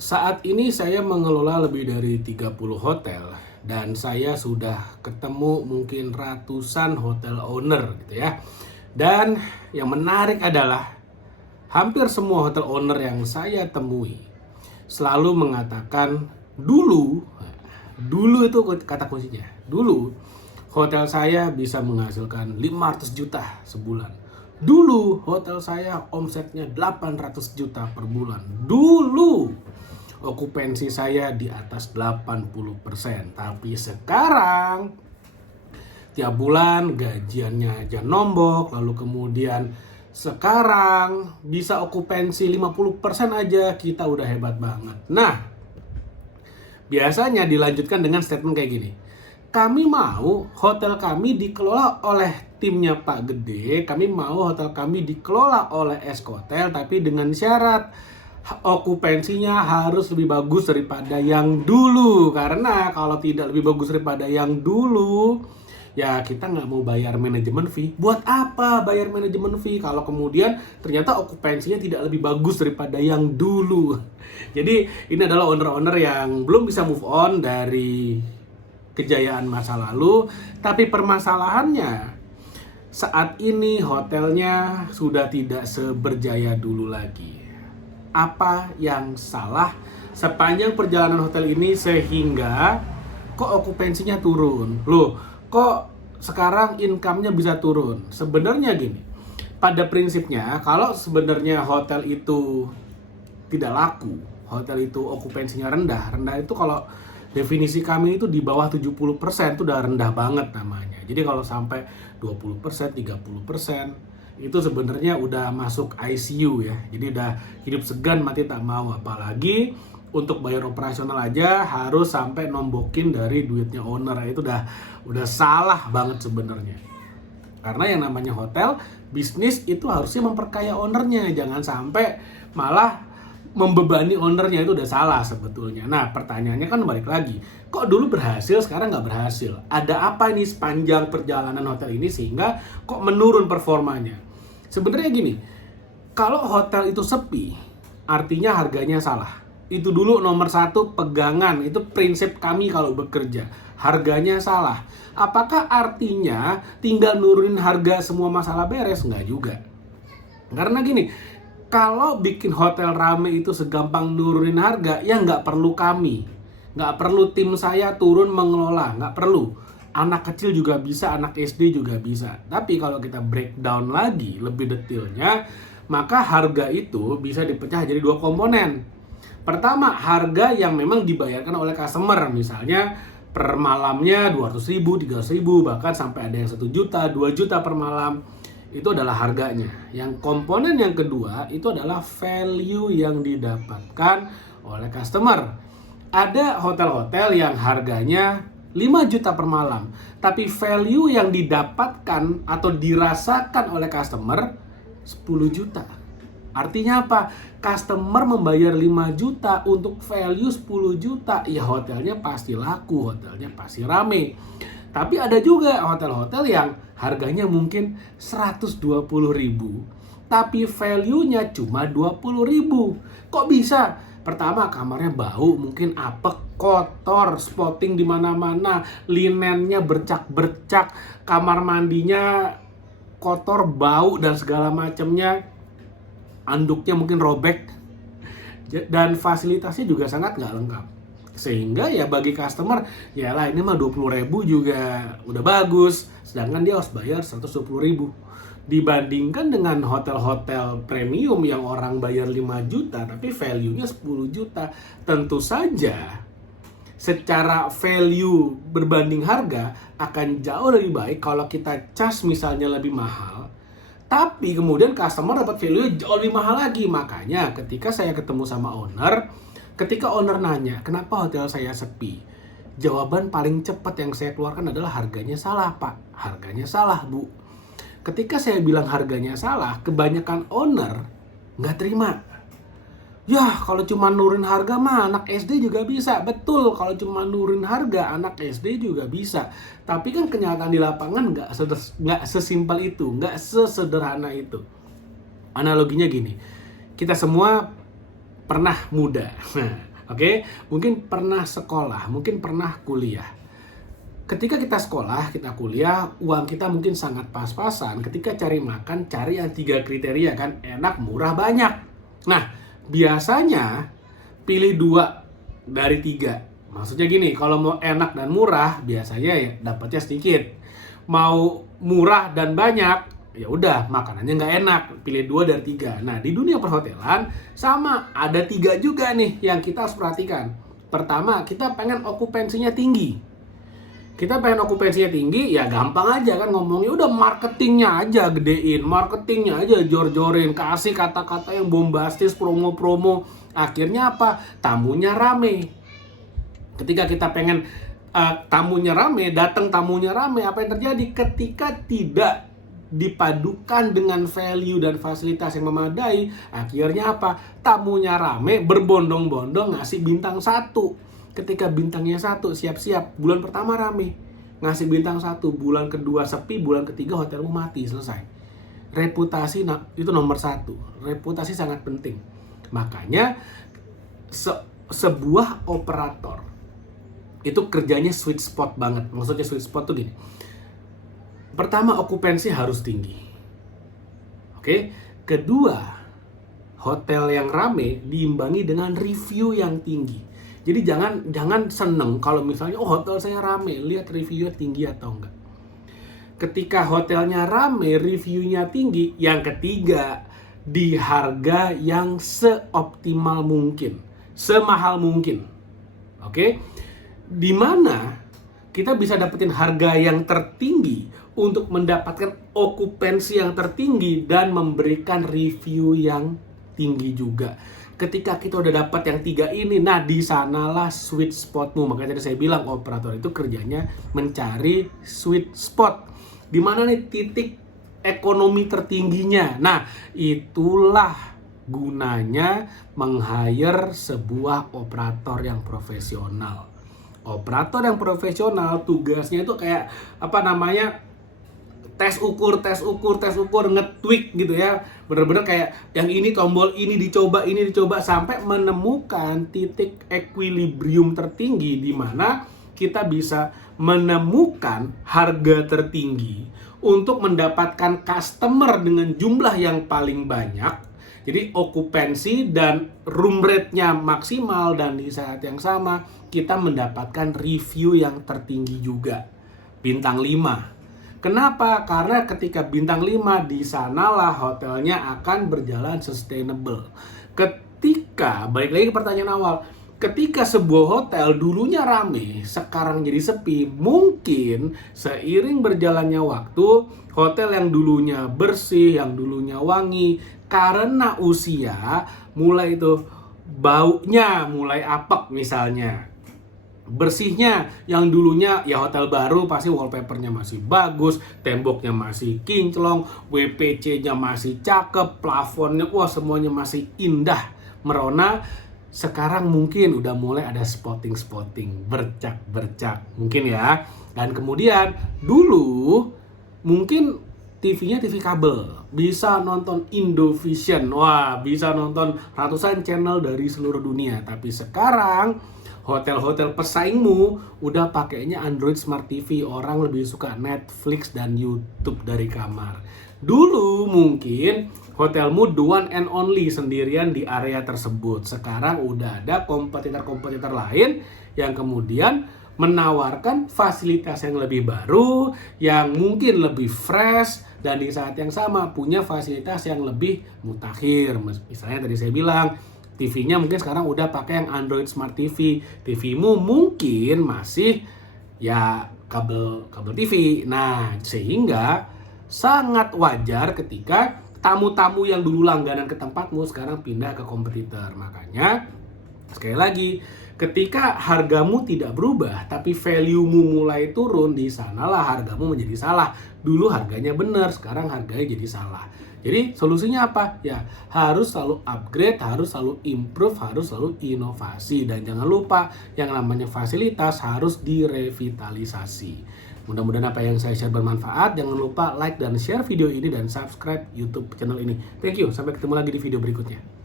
Saat ini saya mengelola lebih dari 30 hotel dan saya sudah ketemu mungkin ratusan hotel owner gitu ya. Dan yang menarik adalah hampir semua hotel owner yang saya temui selalu mengatakan dulu itu kata kuncinya. Dulu hotel saya bisa menghasilkan 500 juta sebulan. Dulu hotel saya omsetnya 800 juta per bulan. Dulu okupansi saya di atas 80%. Tapi sekarang tiap bulan gajiannya aja nombok, lalu kemudian sekarang bisa okupansi 50% aja, kita udah hebat banget. Nah, biasanya dilanjutkan dengan statement kayak gini. Kami mau hotel kami dikelola oleh timnya Pak Gede, kami mau hotel kami dikelola oleh Eskotel, tapi dengan syarat okupansinya harus lebih bagus daripada yang dulu. Karena kalau tidak lebih bagus daripada yang dulu, ya kita nggak mau bayar manajemen fee. Buat apa bayar manajemen fee kalau kemudian ternyata okupansinya tidak lebih bagus daripada yang dulu. Jadi ini adalah owner-owner yang belum bisa move on dari kejayaan masa lalu. Tapi permasalahannya saat ini hotelnya sudah tidak seberjaya dulu lagi. Apa yang salah sepanjang perjalanan hotel ini sehingga kok okupansinya turun? Loh, kok sekarang income-nya bisa turun? Sebenarnya gini, pada prinsipnya kalau sebenarnya hotel itu tidak laku, hotel itu okupansinya rendah itu kalau definisi kami itu di bawah 70% itu udah rendah banget namanya. Jadi kalau sampai 20%, 30% itu sebenarnya udah masuk ICU ya. Jadi udah hidup segan mati tak mau. Apalagi untuk bayar operasional aja harus sampai nombokin dari duitnya owner. Itu udah salah banget sebenarnya. Karena yang namanya hotel, bisnis itu harusnya memperkaya ownernya. Jangan sampai malah membebani ownernya, itu udah salah sebetulnya. Nah, pertanyaannya kan balik lagi, kok dulu berhasil sekarang nggak berhasil? Ada apa ini sepanjang perjalanan hotel ini sehingga kok menurun performanya? Sebenarnya gini, kalau hotel itu sepi artinya harganya salah. Itu dulu nomor satu pegangan, itu prinsip kami kalau bekerja. Harganya salah. Apakah artinya tinggal nurunin harga semua masalah beres? Nggak juga. Karena gini, kalau bikin hotel rame itu segampang nurunin harga, ya nggak perlu kami. Nggak perlu tim saya turun mengelola, nggak perlu. Anak kecil juga bisa, anak SD juga bisa. Tapi kalau kita breakdown lagi lebih detailnya, maka harga itu bisa dipecah jadi dua komponen. Pertama, harga yang memang dibayarkan oleh customer. Misalnya per malamnya 200.000, 300.000, bahkan sampai ada yang 1 juta, 2 juta per malam. Itu adalah harganya. Yang komponen yang kedua itu adalah value yang didapatkan oleh customer. Ada hotel-hotel yang harganya 5 juta per malam, tapi value yang didapatkan atau dirasakan oleh customer 10 juta. Artinya apa? Customer membayar 5 juta untuk value 10 juta. Ya hotelnya pasti laku, hotelnya pasti rame. Tapi ada juga hotel-hotel yang harganya mungkin 120.000, tapi value-nya cuma 20.000. Kok bisa? Pertama, kamarnya bau, mungkin apek, kotor, spotting di mana-mana, linennya bercak-bercak, kamar mandinya kotor, bau dan segala macamnya, anduknya mungkin robek, dan fasilitasnya juga sangat nggak lengkap. Sehingga ya bagi customer, ya lah ini mah 20.000 juga udah bagus, sedangkan dia harus bayar 120.000. Dibandingkan dengan hotel-hotel premium yang orang bayar 5 juta tapi value-nya 10 juta. Tentu saja secara value berbanding harga akan jauh lebih baik kalau kita charge misalnya lebih mahal, tapi kemudian customer dapat value jauh lebih mahal lagi. Makanya ketika saya ketemu sama owner, ketika owner nanya, kenapa hotel saya sepi? Jawaban paling cepat yang saya keluarkan adalah harganya salah, Pak. Harganya salah, Bu. Ketika saya bilang harganya salah, kebanyakan owner nggak terima. Ya, kalau cuma nurunin harga mah anak SD juga bisa. Betul, kalau cuma nurunin harga anak SD juga bisa. Tapi kan kenyataan di lapangan nggak sesimpel itu, nggak sesederhana itu. Analoginya gini, kita semua pernah muda. Oke, mungkin pernah sekolah, mungkin pernah kuliah. Ketika kita sekolah, kita kuliah, uang kita mungkin sangat pas-pasan. Ketika cari makan, cari yang 3 kriteria kan, enak, murah, banyak. Nah, biasanya pilih 2 dari 3. Maksudnya gini, kalau mau enak dan murah, biasanya ya dapatnya sedikit. Mau murah dan banyak, ya udah makanannya nggak enak, pilih 2 dari 3. Nah, di dunia perhotelan sama, ada 3 juga nih yang kita harus perhatikan. Pertama, kita pengen okupansinya tinggi. Kita pengen okupansinya tinggi, ya gampang aja kan ngomongnya, udah marketingnya aja gedein, marketingnya aja jor-jorin, kasih kata-kata yang bombastis, promo-promo. Akhirnya apa? Tamunya rame. Ketika kita pengen tamunya rame, datang tamunya rame, apa yang terjadi? Ketika tidak dipadukan dengan value dan fasilitas yang memadai, akhirnya apa? Tamunya rame, berbondong-bondong ngasih bintang 1. Ketika bintangnya 1, siap-siap, bulan pertama rame, ngasih bintang 1, bulan kedua sepi, bulan ketiga hotelmu mati, selesai. Reputasi itu nomor 1. Reputasi sangat penting. Makanya sebuah operator itu kerjanya sweet spot banget. Maksudnya sweet spot tuh gini. Pertama, okupansi harus tinggi. Oke. Kedua, hotel yang rame diimbangi dengan review yang tinggi. Jadi jangan seneng kalau misalnya hotel saya rame, lihat reviewnya tinggi atau enggak. Ketika hotelnya rame, reviewnya tinggi. Yang ketiga, di harga yang seoptimal mungkin, semahal mungkin. Oke? Di mana kita bisa dapetin harga yang tertinggi untuk mendapatkan okupansi yang tertinggi dan memberikan review yang tinggi juga. Ketika kita udah dapat yang 3 ini, nah di sanalah sweet spotmu. Makanya tadi saya bilang operator itu kerjanya mencari sweet spot. Di mana nih titik ekonomi tertingginya. Nah, itulah gunanya meng-hire sebuah operator yang profesional. Operator yang profesional tugasnya itu kayak tes ukur, nge-tweak gitu ya. Bener-bener kayak yang ini tombol ini dicoba sampai menemukan titik equilibrium tertinggi di mana kita bisa menemukan harga tertinggi untuk mendapatkan customer dengan jumlah yang paling banyak. Jadi okupansi dan room rate-nya maksimal, dan di saat yang sama kita mendapatkan review yang tertinggi juga. Bintang 5. Kenapa? Karena ketika bintang 5, di sanalah hotelnya akan berjalan sustainable. Ketika, balik lagi ke pertanyaan awal, ketika sebuah hotel dulunya rame, sekarang jadi sepi, mungkin seiring berjalannya waktu, hotel yang dulunya bersih, yang dulunya wangi, karena usia, mulai itu baunya mulai apek misalnya. Bersihnya, yang dulunya ya hotel baru pasti wallpapernya masih bagus, temboknya masih kinclong, WPC-nya masih cakep, plafonnya wah semuanya masih indah, merona. Sekarang mungkin udah mulai ada spotting, bercak mungkin ya. Dan kemudian dulu mungkin TV-nya TV kabel, bisa nonton Indovision, wah bisa nonton ratusan channel dari seluruh dunia. Tapi sekarang hotel-hotel pesaingmu udah pakainya Android Smart TV, orang lebih suka Netflix dan YouTube dari kamar. Dulu mungkin hotelmu the one and only sendirian di area tersebut. Sekarang udah ada kompetitor-kompetitor lain yang kemudian menawarkan fasilitas yang lebih baru, yang mungkin lebih fresh, dan di saat yang sama punya fasilitas yang lebih mutakhir. Misalnya tadi saya bilang, TV-nya mungkin sekarang udah pakai yang Android Smart TV. TV-mu mungkin masih ya kabel TV. Nah, sehingga sangat wajar ketika tamu-tamu yang dulu langganan ke tempatmu sekarang pindah ke kompetitor. Makanya sekali lagi, ketika hargamu tidak berubah tapi value-mu mulai turun, di sanalah hargamu menjadi salah. Dulu harganya benar, sekarang harganya jadi salah. Jadi solusinya apa? Ya harus selalu upgrade, harus selalu improve, harus selalu inovasi. Dan jangan lupa yang namanya fasilitas harus direvitalisasi. Mudah-mudahan apa yang saya share bermanfaat. Jangan lupa like dan share video ini dan subscribe YouTube channel ini. Thank you, sampai ketemu lagi di video berikutnya.